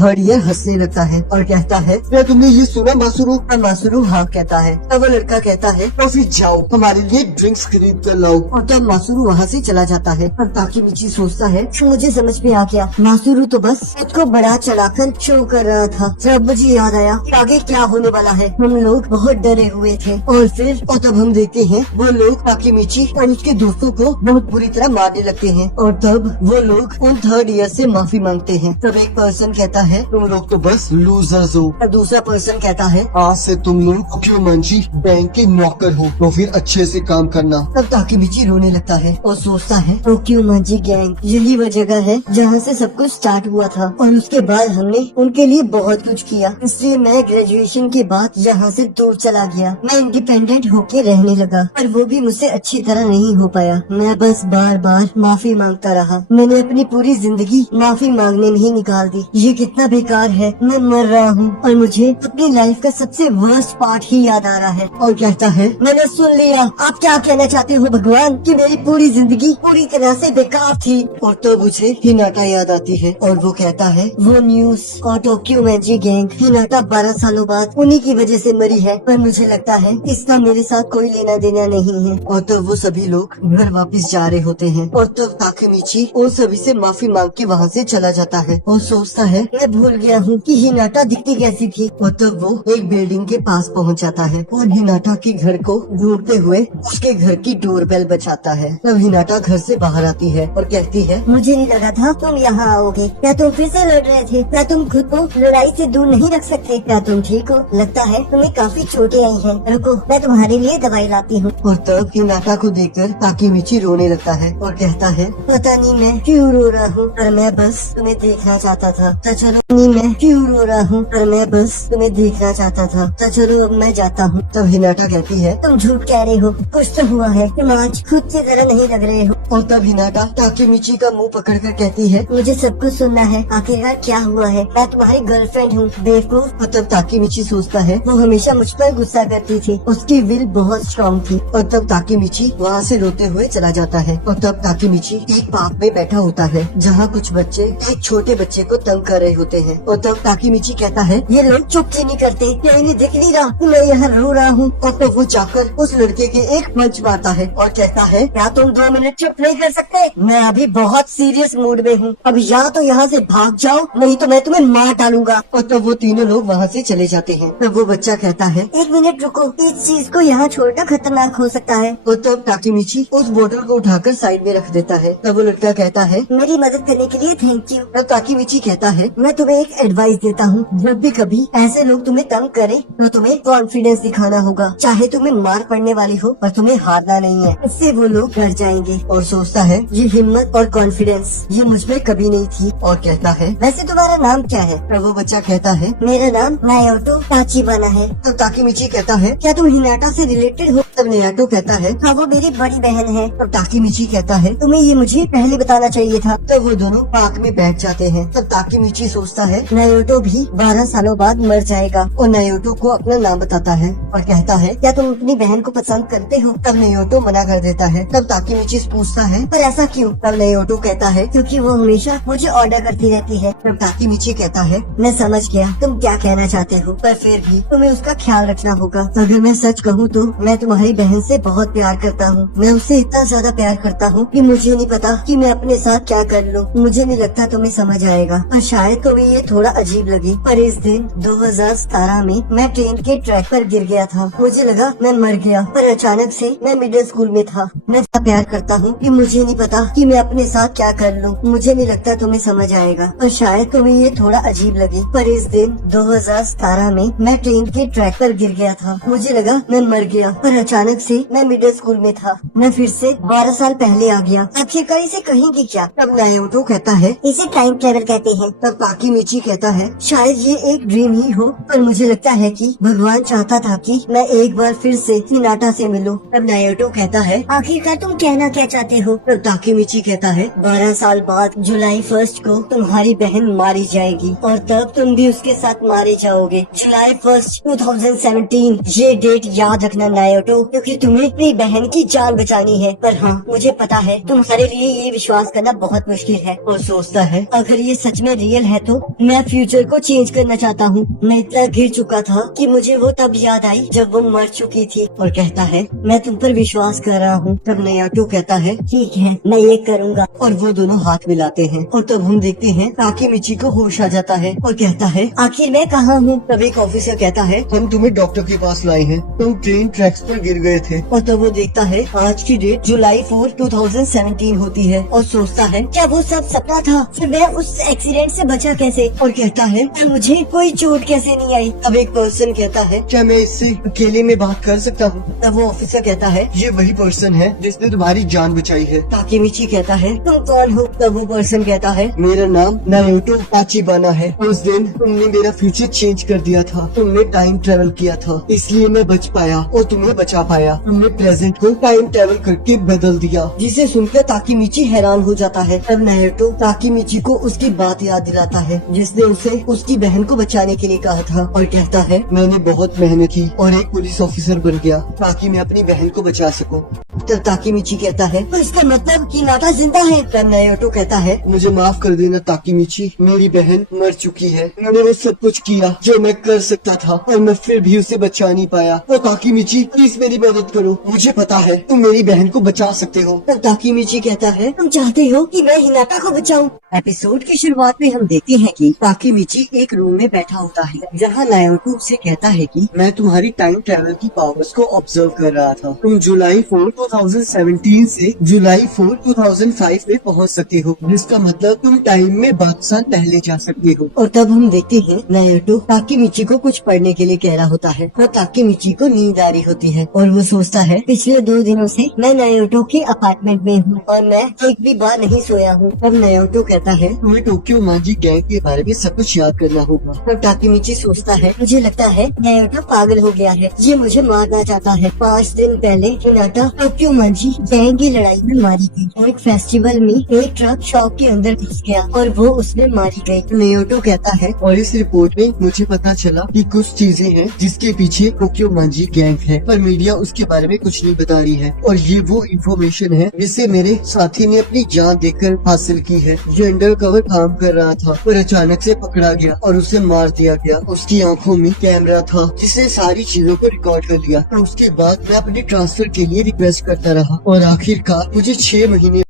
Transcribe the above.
Third year हंसने लगता है और कहता है, क्या तुमने ये सुना मासुरू? और मासुरू हाँ कहता है। तब वो लड़का कहता है, तो फिर जाओ हमारे लिए ड्रिंक्स खरीद कर लाओ। और तब मासुरू वहाँ से चला जाता है। और ताकेमिची सोचता है, मुझे समझ में आ गया, मासुरू तो बस खुद को बड़ा चढ़ाकर शो कर रहा था। जब मुझे याद आया कि आगे क्या होने वाला है, हम लोग बहुत डरे हुए थे। और तब हम देखते हैं वो लोग ताकेमिची और उसके दोस्तों को बहुत बुरी तरह मारने लगते हैं। और तब वो लोग उन थर्ड ईयर से माफी मांगते हैं। तब एक पर्सन कहता है, तुम लोग तो बस लूजर्स हो। और दूसरा पर्सन कहता है, आज से तुम लोग टोक्योमंजी बैंक के नौकर हो, तो फिर अच्छे से काम करना। तब ताकेमिची रोने लगता है और सोचता है, टोक्योमंजी गैंग यही वो जगह है जहाँ से सब कुछ स्टार्ट हुआ था और उसके बाद हमने उनके लिए बहुत कुछ किया। इसलिए मैं ग्रेजुएशन के बाद यहाँ से दूर चला गया। मैं इंडिपेंडेंट होके रहने लगा, पर वो भी मुझसे अच्छी तरह नहीं हो पाया। मैं बस बार बार माफी मांगता रहा। मैंने अपनी पूरी जिंदगी माफी मांगने में ही निकाल दी। ये कितना बेकार है, मैं मर रहा हूँ और मुझे अपनी लाइफ का सबसे वर्स्ट पार्ट ही याद आ रहा है। और कहता है, मैंने सुन लिया, आप क्या कहना चाहते हो भगवान कि मेरी पूरी जिंदगी पूरी तरह से बेकार थी। और तो मुझे हिनाटा याद आती है और वो कहता है, वो न्यूज और टोक्योमंजी गैंग हिनाटा 12 सालों बाद उन्हीं की वजह से मरी है, पर मुझे लगता है इसका मेरे साथ कोई लेना देना नहीं है। और तब वो सभी लोग घर वापस जा रहे होते हैं। और तब ताकेमिची उन सभी से माफी मांग के वहाँ से चला जाता है और सोचता है, मैं भूल गया हूँ कि हिनाटा दिखती कैसी थी। और तब वो एक बिल्डिंग के पास पहुँच जाता है और हिनाटा के घर को ढूंढते हुए उसके घर की डोरबेल बजाता है। तब हिनाटा घर से बाहर आती है और कहती है, मुझे नहीं लगा था तुम यहाँ आओगे। क्या तुम फिर से लड़ रहे थे? क्या तुम खुद को लड़ाई से दूर नहीं रख सकते? क्या तुम ठीक हो? लगता है तुम्हें काफी चोटें आई हैं। रुको, मैं तुम्हारे लिए दवाई लाती हूँ। और तब हिनाटा को देखकर ताकेमिची रोने लगता है और कहता है, पता नहीं मैं क्यों रो रहा हूँ, पर मैं बस तुम्हें देखना चाहता था। तो चलो, नहीं मैं क्यों रो रहा हूँ, पर मैं बस तुम्हें देखना चाहता था। तो चलो अब मैं जाता हूँ। तब हिनाटा कहती है, तुम झूठ कह रहे हो, कुछ तो हुआ है, तुम आज खुद से जरा नहीं लग रहे हो। और तब हिनाटा ताकेमिची का मुंह पकड़कर कहती है, मुझे सब कुछ सुनना है, आखिरकार क्या हुआ है? मैं तुम्हारी गर्लफ्रेंड हूँ बेवकूफ। और तब ताकेमिची सोचता है, वो हमेशा मुझ पर गुस्सा करती थी, उसकी विल बहुत स्ट्रॉन्ग थी। और तब ताकेमिची वहाँ से रोते हुए चला जाता है। और तब ताकेमिची एक पार्क में बैठा होता है जहाँ कुछ बच्चे एक छोटे बच्चे को तंग कर रहे होते हैं। और तब ताकेमिची कहता है, ये लोग चुप क्यों नहीं करते? क्या इन्हें दिख नहीं रहा कि मैं यहाँ रो रहा हूँ? और तब वो जाकर उस लड़के के एक पंच मारता है और कहता है, क्या तुम 2 मिनट चुप नहीं कर सकते? मैं अभी बहुत सीरियस मूड में हूँ, अब या तो यहाँ से भाग जाओ, नहीं तो मैं तुम्हें मार डालूंगा। और तब वो तीनों लोग वहाँ से चले जाते हैं। तब वो बच्चा कहता है, 1 मिनट रुको, इस चीज को यहाँ छोड़ना खतरनाक हो सकता है। और तब ताकेमिची उस बोतल को उठाकर साइड में रख देता है। तब वो लड़का कहता है, मेरी मदद करने के लिए थैंक यू। तब ताकेमिची कहता है, मैं तुम्हें एक एडवाइस देता हूँ, जब भी कभी ऐसे लोग तुम्हें तंग करे तो तुम्हें कॉन्फिडेंस दिखाना होगा। चाहे तुम्हें मार पड़ने वाली हो, पर तुम्हें हारना नहीं है, इससे वो लोग डर जाएंगे। और सोचता है, ये हिम्मत और कॉन्फिडेंस ये मुझ में कभी नहीं थी। और कहता है, वैसे तुम्हारा नाम क्या है? तब वो बच्चा कहता है, मेरा नाम नायोटो ताचिबाना है। तो ताकेमिची कहता है, क्या तुम हिनाटा से रिलेटेड हो? तब नायोटो कहता है, हाँ वो मेरी बड़ी बहन है। तब ताकेमिची कहता है, तुम्हें ये मुझे पहले बताना चाहिए था। तब वो दोनों पार्क में बैठ जाते हैं। तब ताकेमिची सोचता है, नायोटो भी 12 सालों बाद मर जाएगा। और नायोटो को अपना नाम बताता है और कहता है, क्या तुम अपनी बहन को पसंद करते हो? तब नायोटो मना कर देता है। तब ताकेमिची पूछता है, पर ऐसा क्यों? तब नायोटो कहता है, क्योंकि वो हमेशा मुझे ऑर्डर करती रहती है। तब ताकेमिची कहता है, मैं समझ गया तुम क्या कहना चाहते हो, पर फिर भी तुम्हें उसका ख्याल रखना होगा। अगर मैं सच कहूँ तो मैं तुम्हारी बहन से बहुत प्यार करता हूँ। मैं उससे इतना ज्यादा प्यार करता हूँ कि मुझे नहीं पता कि मैं अपने साथ क्या कर लूँ। मुझे नहीं लगता तुम्हें समझ आएगा, पर शायद तुम्हें ये थोड़ा अजीब लगे, पर इस दिन 2017 में मैं ट्रेन के ट्रैक पर गिर गया था। मुझे लगा मैं मर गया, पर अचानक से मैं मिडिल स्कूल में था। मैं इतना प्यार करता हूँ कि मुझे नहीं पता कि मैं अपने साथ क्या कर लूँ। मुझे नहीं लगता तुम्हें समझ आएगा, पर शायद तुम्हें ये थोड़ा अजीब लगे, पर इस दिन 2017 में मैं ट्रेन के ट्रैक पर गिर गया था। मुझे लगा मैं मर गया, पर अचानक से मैं मिडिल स्कूल में था। मैं फिर से 12 साल पहले आ गया। आखिरकार इसे कहेंगे क्या? तब नायोटो कहता है, इसे टाइम ट्रेवल कहते हैं। तब ताकेमिची कहता है, शायद ये एक ड्रीम ही हो, पर मुझे लगता है कि भगवान चाहता था कि मैं एक बार फिर से हिनाटा से मिलूं। तब नायोटो कहता है, आखिरकार तुम कहना क्या चाहते हो? तब ताकेमिची कहता है, 12 साल बाद जुलाई 1 को तुम्हारी बहन मारी जाएगी और तब तुम भी उसके साथ मारे जाओगे। जुलाई 1, 2017, ये डेट याद रखना नायोटो, क्योंकि तुम्हें अपनी बहन की जान बचानी है। पर हाँ, मुझे पता है तुम्हारे लिए ये विश्वास करना बहुत मुश्किल है। और सोचता है, अगर ये सच में रियल है नायोटो, मैं फ्यूचर को चेंज करना चाहता हूँ। मैं इतना गिर चुका था कि मुझे वो तब याद आई जब वो मर चुकी थी। और कहता है मैं तुम पर विश्वास कर रहा हूँ। तब नायोटो कहता है ठीक है मैं ये करूँगा। और वो दोनों हाथ मिलाते हैं और तब हम देखते हैं ताकेमिची को होश आ जाता है और कहता है आखिर मैं कहाँ हूँ। तब एक ऑफिसर कहता है हम तुम्हें डॉक्टर के पास लाए हैं, तुम ट्रेन ट्रैक्स पर गिर गए थे। और तब वो देखता है आज की डेट जुलाई 4, 2017 होती है और सोचता है क्या वो सब सपना था, फिर मैं उस एक्सीडेंट से बचा कैसे। और कहता है मुझे कोई चोट कैसे नहीं आई। तब एक पर्सन कहता है क्या मैं इससे अकेले में बात कर सकता हूँ। तब वो ऑफिसर कहता है ये वही पर्सन है जिसने तुम्हारी जान बचाई है। ताकेमिची कहता है तुम कौन हो। तब वो पर्सन कहता है मेरा नाम नायोटो ताचिबाना है। उस दिन तुमने मेरा फ्यूचर चेंज कर दिया था, तुमने टाइम ट्रेवल किया था इसलिए मैं बच पाया और तुम्हें बचा पाया। तुमने प्रेजेंट को टाइम ट्रेवल करके बदल दिया। जिसे सुनकर ताकेमिची हैरान हो जाता है। तब नायोटो ताकेमिची को उसकी बात याद दिलाता है जिसने उसे उसकी बहन को बचाने के लिए कहा था और कहता है मैंने बहुत मेहनत की और एक पुलिस ऑफिसर बन गया ताकि मैं अपनी बहन को बचा सकूं। तब ताकेमिची कहता है तो इसका मतलब कि नाटा जिंदा है। तब नायोटो कहता है मुझे माफ कर देना ताकेमिची, मेरी बहन मर चुकी है। मैंने वो सब कुछ किया जो मैं कर सकता था और मैं फिर भी उसे बचा नहीं पाया। तो ताकेमिची प्लीज मेरी मदद करो, मुझे पता है तुम मेरी बहन को बचा सकते हो। तब ताकेमिची कहता है तुम चाहते हो कि मैं हिनाटा को बचाऊं। एपिसोड की शुरुआत में हम देखते हैं कि ताकेमिची एक रूम में बैठा होता है जहाँ नायोटो से कहता है कि मैं तुम्हारी टाइम ट्रेवल की पावर्स को ऑब्जर्व कर रहा था। तुम जुलाई 4, 2017 से जुलाई 4, 2005 में पहुँच सकते हो, जिसका मतलब तुम टाइम में 12 साल पहले जा सकते हो। और तब हम देखते हैं नायोटो ताकेमिची को कुछ पढ़ने के लिए कह रहा होता है और ताकेमिची को नींद आ रही होती है और वो सोचता है पिछले 2 दिनों से मैं नायोटो के अपार्टमेंट में हूँ और मैं एक भी बार नहीं सोया हूँ। तब नायोटो कहता है तुम्हें टोक्यो मांजी गैंग के बारे में सब कुछ याद करना होगा। तब ताकेमिची सोचता है मुझे लगता है नायोटो पागल हो गया है, ये मुझे मारना चाहता है। 5 दिन पहले हिनाटा टोक्यो मांजी गैंग की लड़ाई में मारी गई। एक फेस्टिवल में एक ट्रक शॉप के अंदर घुस गया और वो उसमें मारी गई। नायोटो कहता है और इस रिपोर्ट में मुझे पता चला कि कुछ चीजें हैं जिसके पीछे टोक्यो मांजी गैंग है, पर मीडिया उसके बारे में कुछ नहीं बता रही है। और ये वो इन्फॉर्मेशन है जिसे मेरे साथी ने अपनी जान देकर हासिल की है। जो अंडर कवर काम कर रहा था और अचानक से पकड़ा गया और उसे मार दिया गया। उसकी आंखों में कैमरा था जिसने सारी चीजों को रिकॉर्ड कर लिया। तो उसके बाद मैं अपने ट्रांसफर के लिए रिक्वेस्ट करता रहा और आखिरकार मुझे 6 महीने